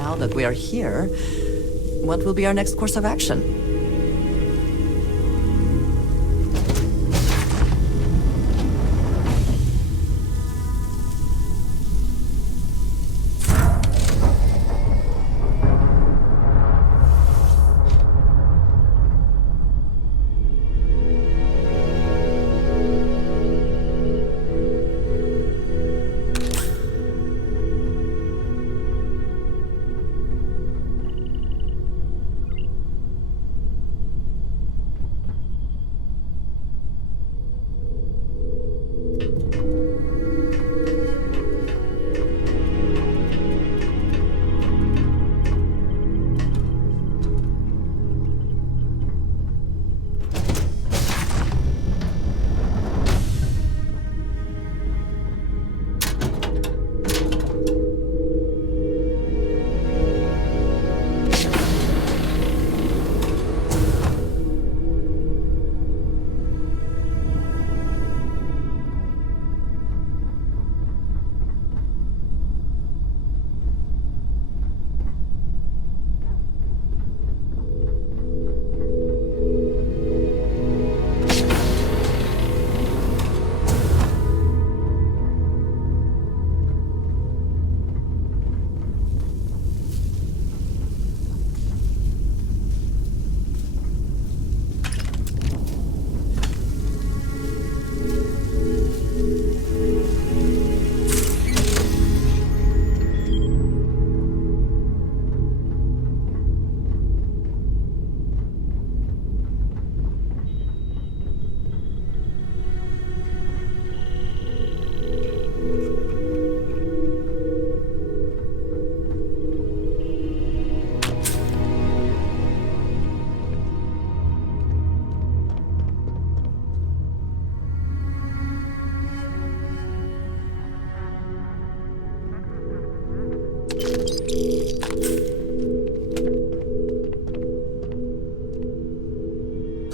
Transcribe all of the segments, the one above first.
now that we are here, what will be our next course of action?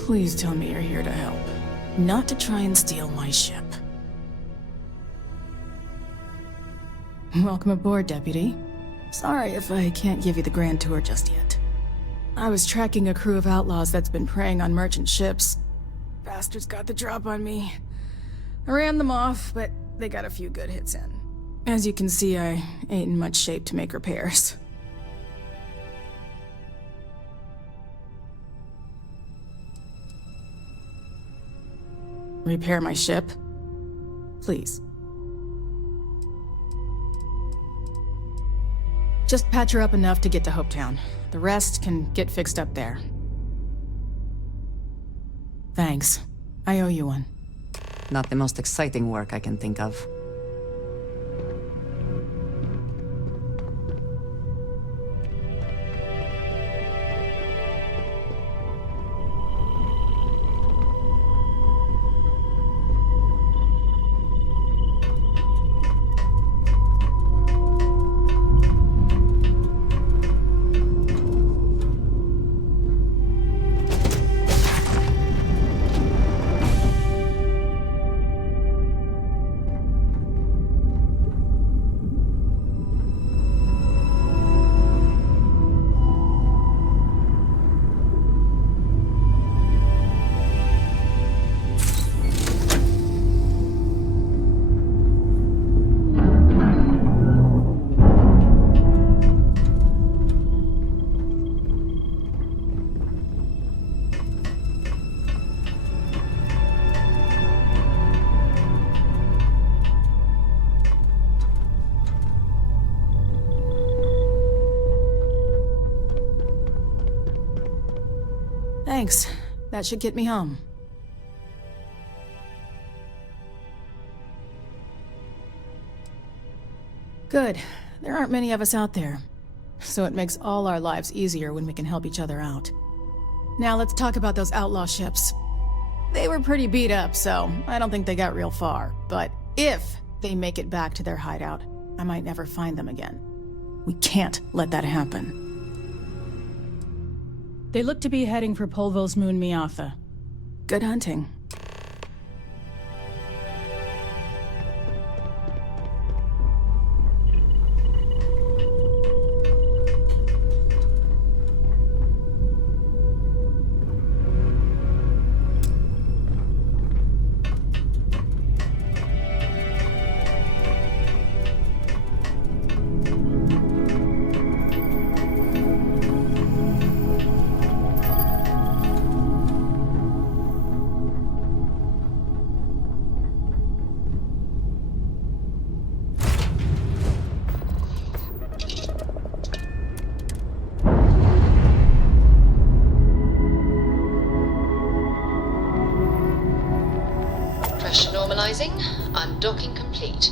Please tell me you're here to help, not to try and steal my ship. Welcome aboard, Deputy. Sorry if I can't give you the grand tour just yet. I was tracking a crew of outlaws that's been preying on merchant ships. Bastards got the drop on me. I ran them off, but they got a few good hits in. As you can see, I ain't in much shape to make repairs. Repair my ship? Please. Just patch her up enough to get to Hopetown. The rest can get fixed up there. Thanks. I owe you one. Not the most exciting work I can think of. Thanks. That should get me home. Good. There aren't many of us out there. So it makes all our lives easier when we can help each other out. Now let's talk about those outlaw ships. They were pretty beat up, so I don't think they got real far. But if they make it back to their hideout, I might never find them again. We can't let that happen. They look to be heading for Polvo's moon Miatha. Good hunting. Mobilizing. Undocking complete.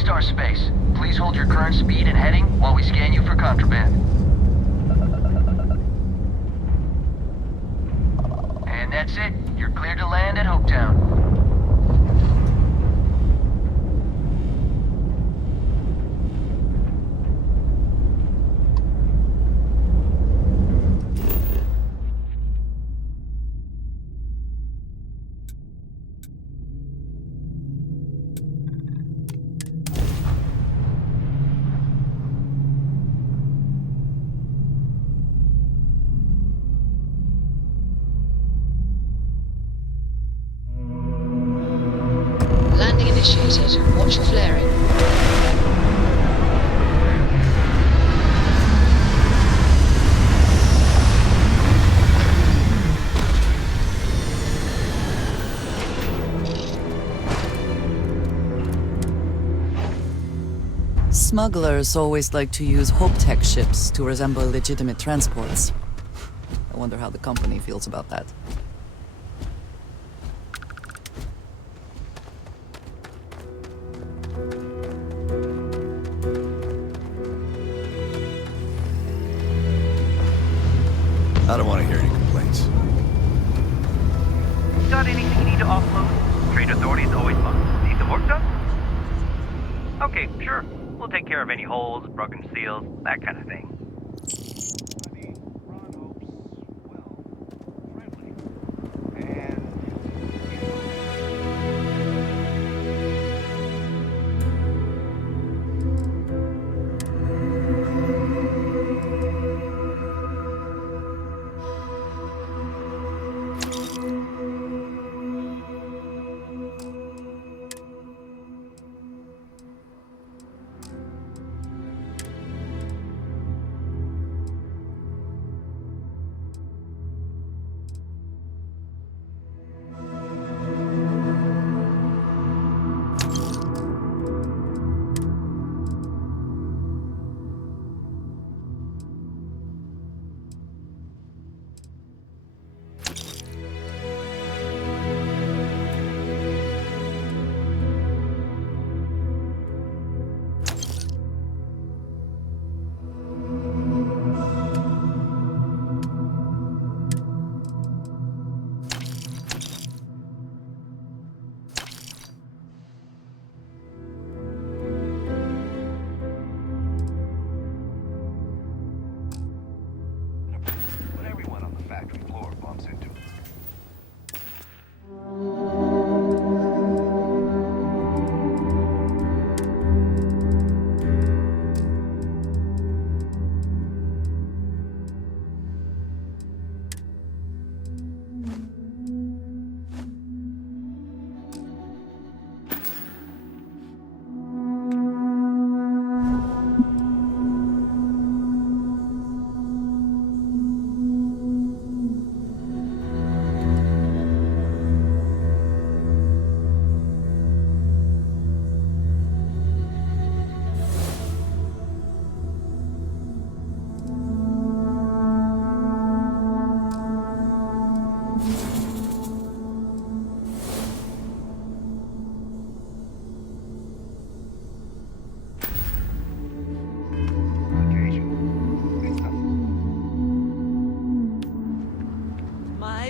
Star Space. Please hold your current speed and heading while we scan you for contraband. And that's it. You're cleared to land at Hopetown. Landing initiated. Watch for flaring. Smugglers always like to use Hope-Tech ships to resemble legitimate transports. I wonder how the company feels about that. I don't want to hear any complaints. Got anything you need to offload? Trade authorities always must. Need the work done? Okay, sure. We'll take care of any holes, broken seals, that kind of thing.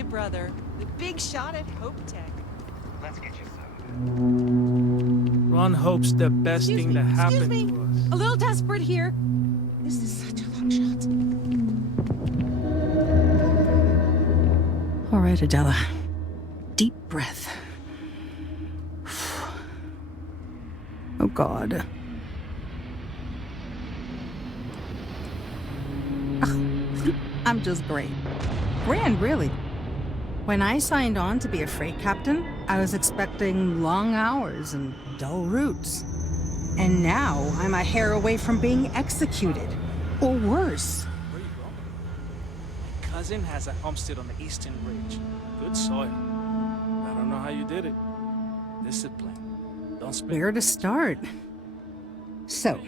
Brother, the big shot at Hope Tech. Let's get you some. Ron hopes the best thing that happened Excuse me. to us. A little desperate here. This is such a long shot. All right, Adela. Deep breath. Oh, God. I'm just great. Grand, really. When I signed on to be a freight captain, I was expecting long hours and dull routes. And now I'm a hair away from being executed. Or worse. Where you going? My cousin has a homestead on the Eastern Ridge. Good soil. I don't know how you did it. Discipline. Don't spend. Where to start? So,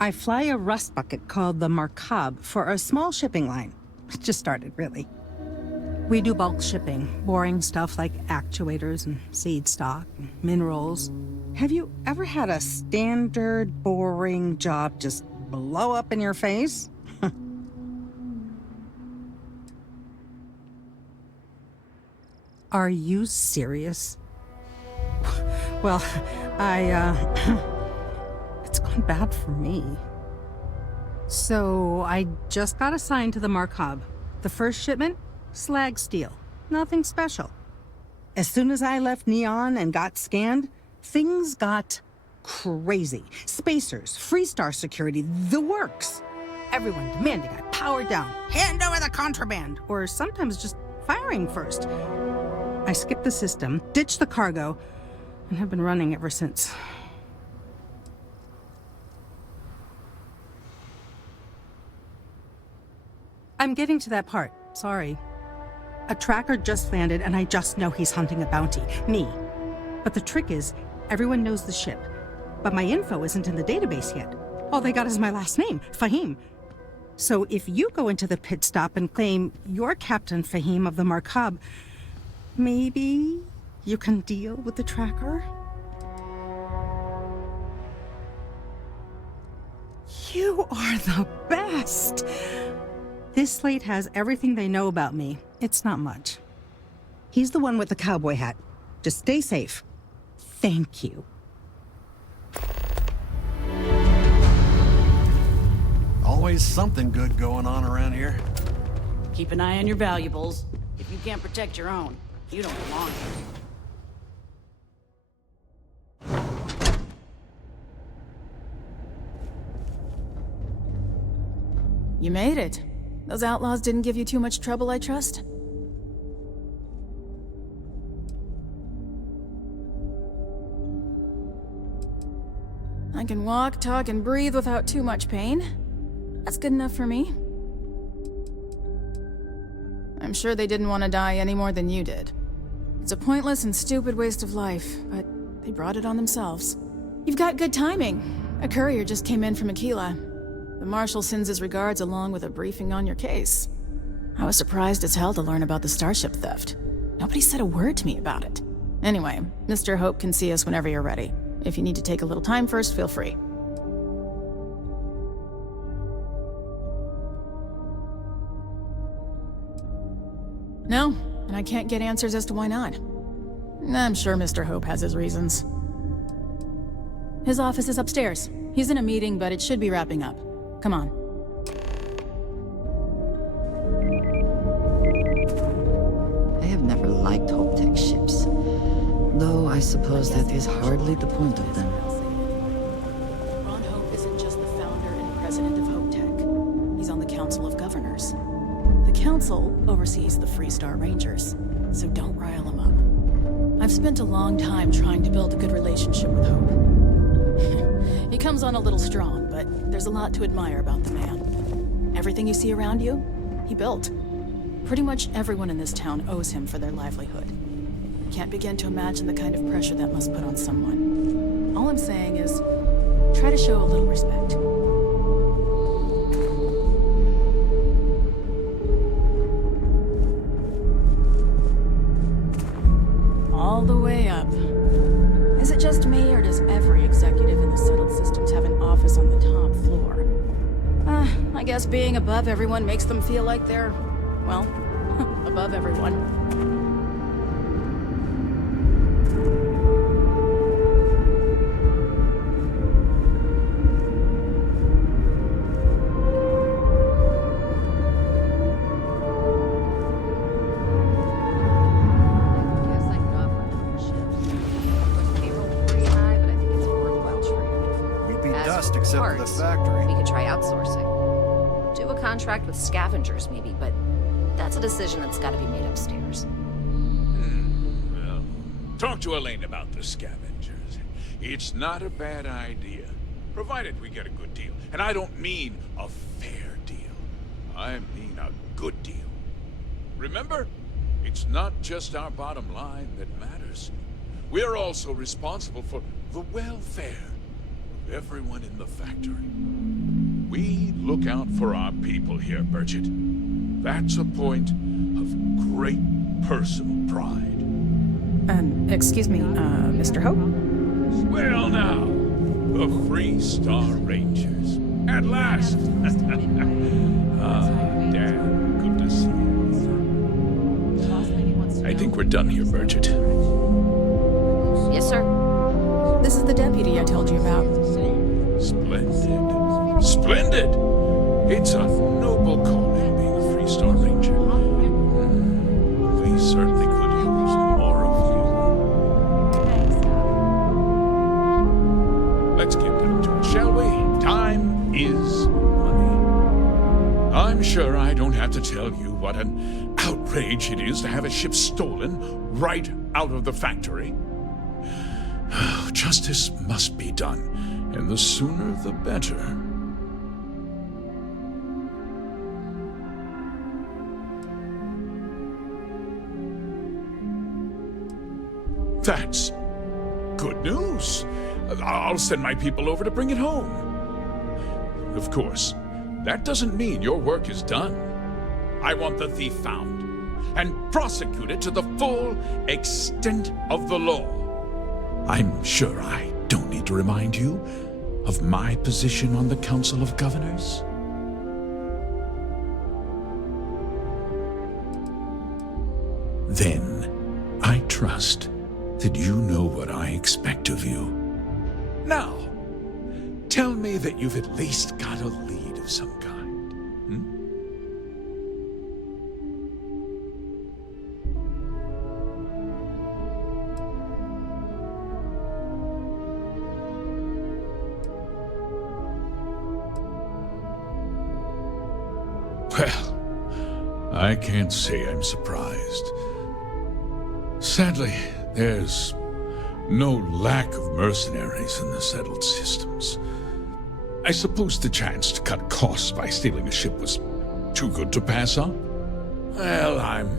I fly a rust bucket called the Markab for a small shipping line. Just started, really. We do bulk shipping, boring stuff like actuators and seed stock and minerals. Have you ever had a standard, boring job just blow up in your face? Are you serious? Well, it's gone bad for me. So, I just got assigned to the Markab. The first shipment? Slag steel. Nothing special. As soon as I left Neon and got scanned, things got crazy. Spacers, Freestar security, the works. Everyone demanding I power down, hand over the contraband, or sometimes just firing first. I skipped the system, ditched the cargo, and have been running ever since. I'm getting to that part. Sorry. A tracker just landed, and I just know he's hunting a bounty. Me. But the trick is, everyone knows the ship. But my info isn't in the database yet. All they got is my last name, Fahim. So if you go into the pit stop and claim you're Captain Fahim of the Markab, maybe you can deal with the tracker? You are the best! This slate has everything they know about me. It's not much. He's the one with the cowboy hat. Just stay safe. Thank you. Always something good going on around here. Keep an eye on your valuables. If you can't protect your own, you don't belong here. You made it. Those outlaws didn't give you too much trouble, I trust? I can walk, talk, and breathe without too much pain. That's good enough for me. I'm sure they didn't want to die any more than you did. It's a pointless and stupid waste of life, but they brought it on themselves. You've got good timing. A courier just came in from Aquila. The Marshal sends his regards along with a briefing on your case. I was surprised as hell to learn about the starship theft. Nobody said a word to me about it. Anyway, Mr. Hope can see us whenever you're ready. If you need to take a little time first, feel free. No, and I can't get answers as to why not. I'm sure Mr. Hope has his reasons. His office is upstairs. He's in a meeting, but it should be wrapping up. Come on. I have never liked Hope Tech ships. Though I suppose that is hardly the point of them. Ron Hope isn't just the founder and president of Hope Tech. He's on the Council of Governors. The Council oversees the Freestar Rangers, so don't rile him up. I've spent a long time trying to build a good relationship with Hope. He comes on a little strong, but there's a lot to admire about the man. Everything you see around you, he built. Pretty much everyone in this town owes him for their livelihood. Can't begin to imagine the kind of pressure that must put on someone. All I'm saying is, try to show a little respect. All the way up. Is it just me, or does every executive in the settled systems have an office on the top floor? I guess being above everyone makes them feel like they're, well, above everyone. Except for the factory. We could try outsourcing. Do a contract with scavengers, maybe, but that's a decision that's got to be made upstairs. Well, talk to Elaine about the scavengers. It's not a bad idea, provided we get a good deal. And I don't mean a fair deal. I mean a good deal. Remember, it's not just our bottom line that matters. We're also responsible for the welfare of everyone in the factory. We look out for our people here, Bridget. That's a point of great personal pride. Excuse me, Mr. Hope? Well now, the Free Star Rangers. At last! Ah, damn, good to see you. I think we're done here, Bridget. Yes, sir. This is the deputy I told you about. Splendid. Splendid! It's a noble calling being a Free Star Ranger. We certainly could use more of you. Let's get down to it, shall we? Time is money. I'm sure I don't have to tell you what an outrage it is to have a ship stolen right out of the factory. Justice must be done, and the sooner the better. That's good news. I'll send my people over to bring it home. Of course, that doesn't mean your work is done. I want the thief found and prosecuted to the full extent of the law. I'm sure I don't need to remind you of my position on the Council of Governors. Then, I trust that you know what I expect of you. Now, tell me that you've at least got a lead of some kind. Well, I can't say I'm surprised. Sadly, there's no lack of mercenaries in the settled systems. I suppose the chance to cut costs by stealing a ship was too good to pass up? Well, I'm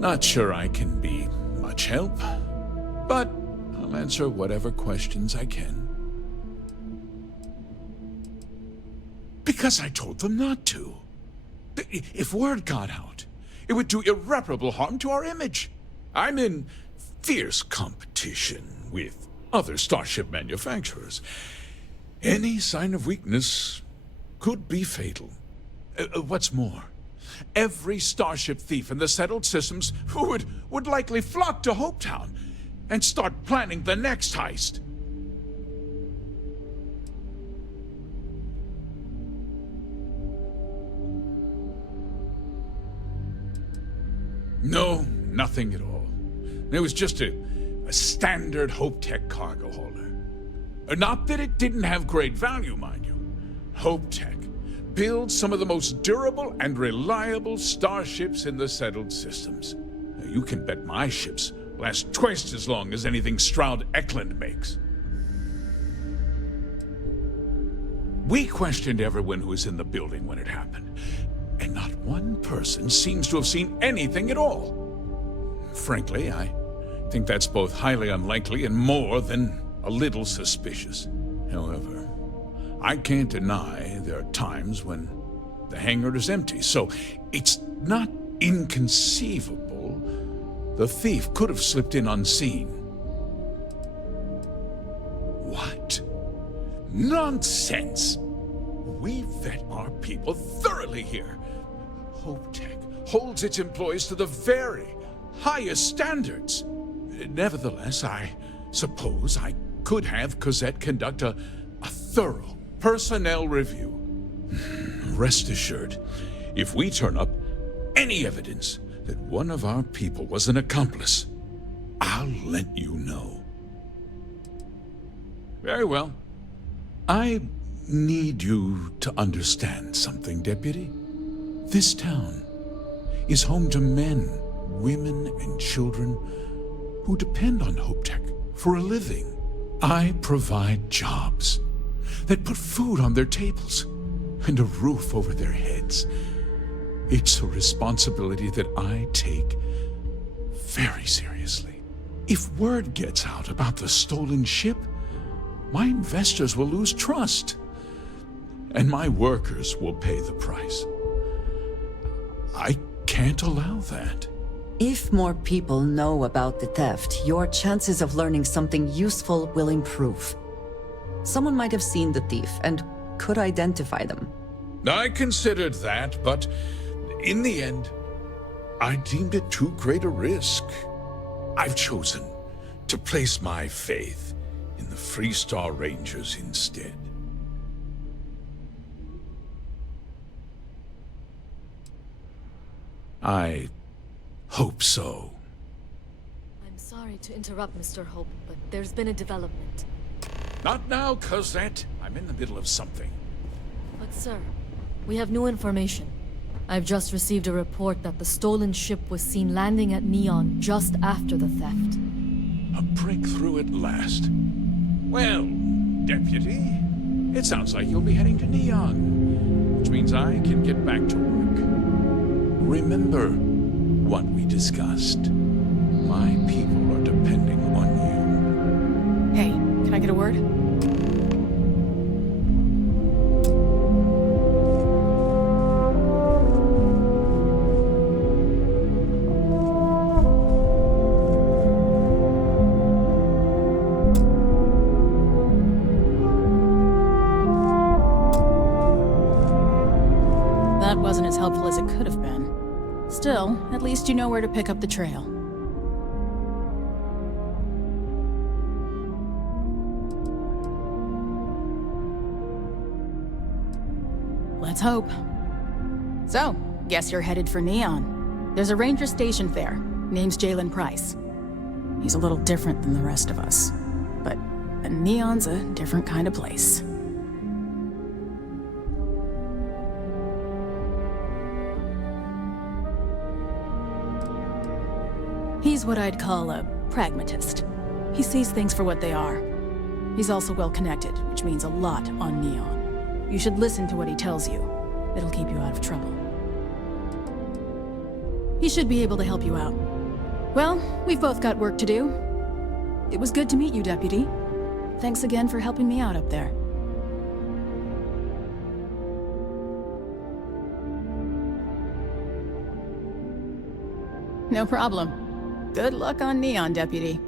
not sure I can be much help, but I'll answer whatever questions I can. Because I told them not to. If word got out, it would do irreparable harm to our image. I'm in fierce competition with other starship manufacturers. Any sign of weakness could be fatal. What's more, every starship thief in the settled systems would likely flock to Hopetown and start planning the next heist. No, nothing at all. It was just a standard HopeTech cargo hauler. Not that it didn't have great value, mind you. HopeTech builds some of the most durable and reliable starships in the settled systems. Now, you can bet my ships last twice as long as anything Stroud Eklund makes. We questioned everyone who was in the building when it happened, and not one person seems to have seen anything at all. Frankly, I think that's both highly unlikely and more than a little suspicious. However, I can't deny there are times when the hangar is empty, so it's not inconceivable the thief could have slipped in unseen. What? Nonsense! We vet our people thoroughly here. HopeTech holds its employees to the very highest standards. Nevertheless, I suppose I could have Cosette conduct a thorough personnel review. Rest assured, if we turn up any evidence that one of our people was an accomplice, I'll let you know. Very well. I need you to understand something, Deputy. This town is home to men, women, and children who depend on HopeTech for a living. I provide jobs that put food on their tables and a roof over their heads. It's a responsibility that I take very seriously. If word gets out about the stolen ship, my investors will lose trust, and my workers will pay the price. I can't allow that. If more people know about the theft, your chances of learning something useful will improve. Someone might have seen the thief and could identify them. I considered that, but in the end, I deemed it too great a risk. I've chosen to place my faith in the Freestar Rangers instead. I hope so. I'm sorry to interrupt, Mr. Hope, but there's been a development. Not now, Cosette. I'm in the middle of something. But sir, we have new information. I've just received a report that the stolen ship was seen landing at Neon just after the theft. A breakthrough at last. Well, Deputy, it sounds like you'll be heading to Neon, which means I can get back to work. Remember what we discussed. My people are depending on you. Hey, can I get a word? That wasn't as helpful as it could have been. Still, at least you know where to pick up the trail. Let's hope. So, guess you're headed for Neon. There's a ranger stationed there. Name's Jalen Price. He's a little different than the rest of us. But Neon's a different kind of place. He's what I'd call a pragmatist. He sees things for what they are. He's also well-connected, which means a lot on Neon. You should listen to what he tells you. It'll keep you out of trouble. He should be able to help you out. Well, we've both got work to do. It was good to meet you, Deputy. Thanks again for helping me out up there. No problem. Good luck on Neon, Deputy.